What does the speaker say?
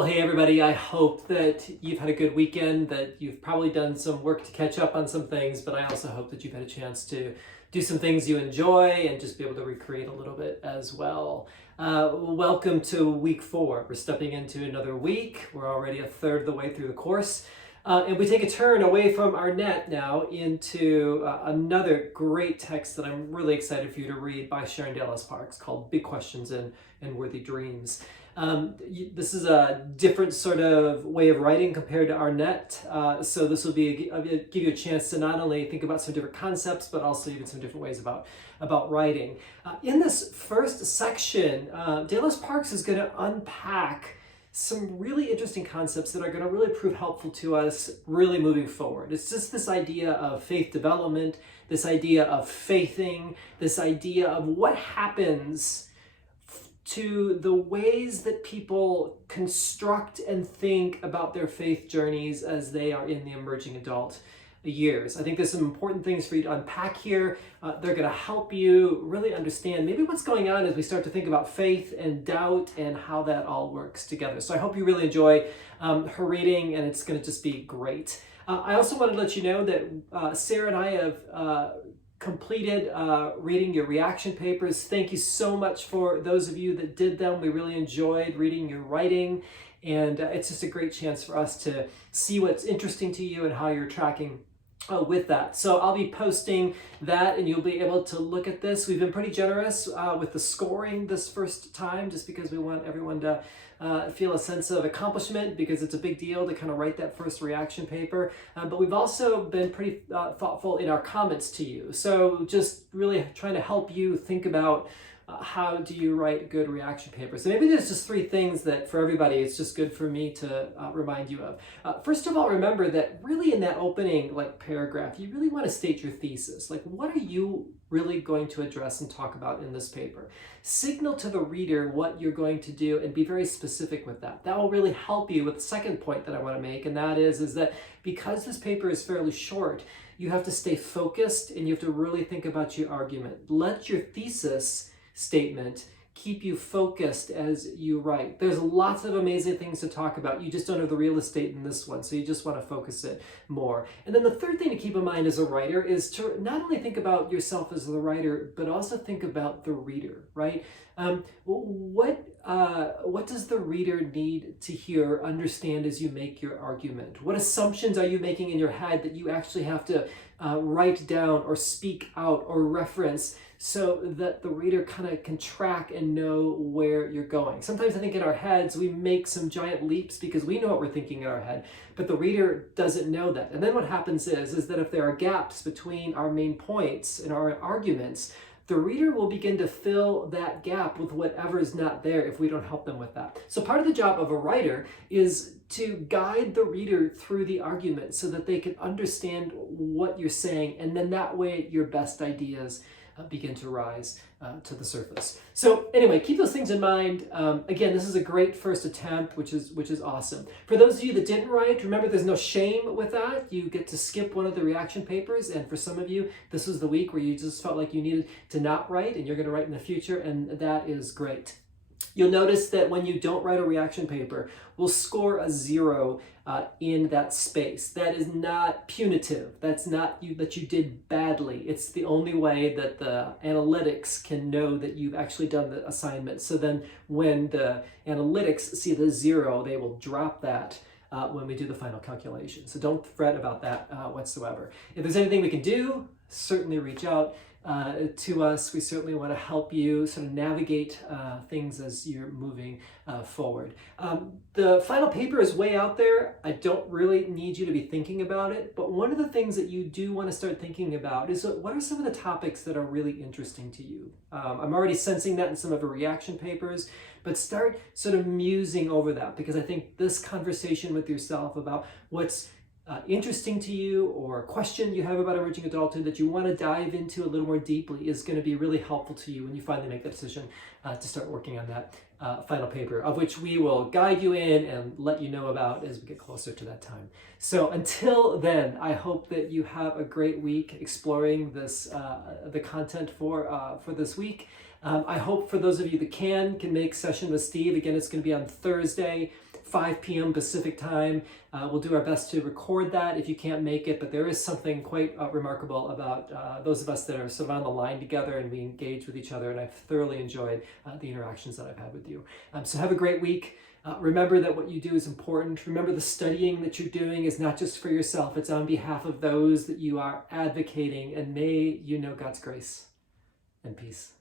Well, hey everybody, I hope that you've had a good weekend, that you've probably done some work to catch up on some things, but I also hope that you've had a chance to do some things you enjoy and just be able to recreate a little bit as well. Welcome to week 4. We're stepping into another week. We're already a third of the way through the course. And we take a turn away from our net now into another great text that I'm really excited for you to read by Sharon Dallas Parks called Big Questions and Worthy Dreams. This is a different sort of way of writing compared to our net. So this will be give you a chance to not only think about some different concepts, but also even some different ways about writing. In this first section, Dallas Parks is going to unpack some really interesting concepts that are going to really prove helpful to us really moving forward. It's just this idea of faith development, this idea of faithing, this idea of what happens to the ways that people construct and think about their faith journeys as they are in the emerging adult years. I think there's some important things for you to unpack here. They're going to help you really understand maybe what's going on as we start to think about faith and doubt and how that all works together. So I hope you really enjoy her reading, and it's going to just be great. I also wanted to let you know that Sarah and I have completed reading your reaction papers. Thank you so much for those of you that did them. We really enjoyed reading your writing, and it's just a great chance for us to see what's interesting to you and how you're tracking with that. So I'll be posting that and you'll be able to look at this. We've been pretty generous with the scoring this first time, just because we want everyone to feel a sense of accomplishment, because it's a big deal to kind of write that first reaction paper. But we've also been pretty thoughtful in our comments to you. So just really trying to help you think about how do you write good reaction papers. So maybe there's just 3 things that for everybody it's just good for me to remind you of. First of all, remember that really in that opening paragraph, you really want to state your thesis. What are you really going to address and talk about in this paper? Signal to the reader what you're going to do and be very specific with that. That will really help you with the second point that I want to make, and that is that because this paper is fairly short, you have to stay focused and you have to really think about your argument. Let your thesis statement keep you focused as you write. There's lots of amazing things to talk about. You just don't have the real estate in this one, so you just want to focus it more. And then the third thing to keep in mind as a writer is to not only think about yourself as the writer, but also think about the reader, right? What does the reader need to hear or understand as you make your argument? What assumptions are you making in your head that you actually have to write down or speak out or reference so that the reader kind of can track and know where you're going? Sometimes I think in our heads we make some giant leaps because we know what we're thinking in our head, but the reader doesn't know that. And then what happens is that if there are gaps between our main points and our arguments, the reader will begin to fill that gap with whatever is not there if we don't help them with that. So part of the job of a writer is to guide the reader through the argument so that they can understand what you're saying, and then that way your best ideas begin to rise to the surface. So anyway, keep those things in mind. Again, this is a great first attempt, which is awesome. For those of you that didn't write, remember there's no shame with that. You get to skip one of the reaction papers, and for some of you, this was the week where you just felt like you needed to not write, and you're going to write in the future, and that is great. You'll notice that when you don't write a reaction paper, we'll score a 0 in that space. That is not punitive. That's not that you did badly. It's the only way that the analytics can know that you've actually done the assignment. So then when the analytics see the 0, they will drop that when we do the final calculation. So don't fret about that whatsoever. If there's anything we can do, certainly reach out to us. We certainly want to help you sort of navigate things as you're moving forward. The final paper is way out there. I don't really need you to be thinking about it, but one of the things that you do want to start thinking about is what are some of the topics that are really interesting to you? I'm already sensing that in some of the reaction papers, but start sort of musing over that, because I think this conversation with yourself about what's interesting to you or a question you have about emerging adulthood that you want to dive into a little more deeply is going to be really helpful to you when you finally make the decision to start working on that final paper, of which we will guide you in and let you know about as we get closer to that time. So until then, I hope that you have a great week exploring this the content for this week. I hope for those of you that can make session with Steve. Again, it's going to be on Thursday 5 p.m. Pacific time. We'll do our best to record that if you can't make it, but there is something quite remarkable about those of us that are sort of on the line together and we engage with each other, and I've thoroughly enjoyed the interactions that I've had with you. So have a great week. Remember that what you do is important. Remember the studying that you're doing is not just for yourself, it's on behalf of those that you are advocating, and may you know God's grace and peace.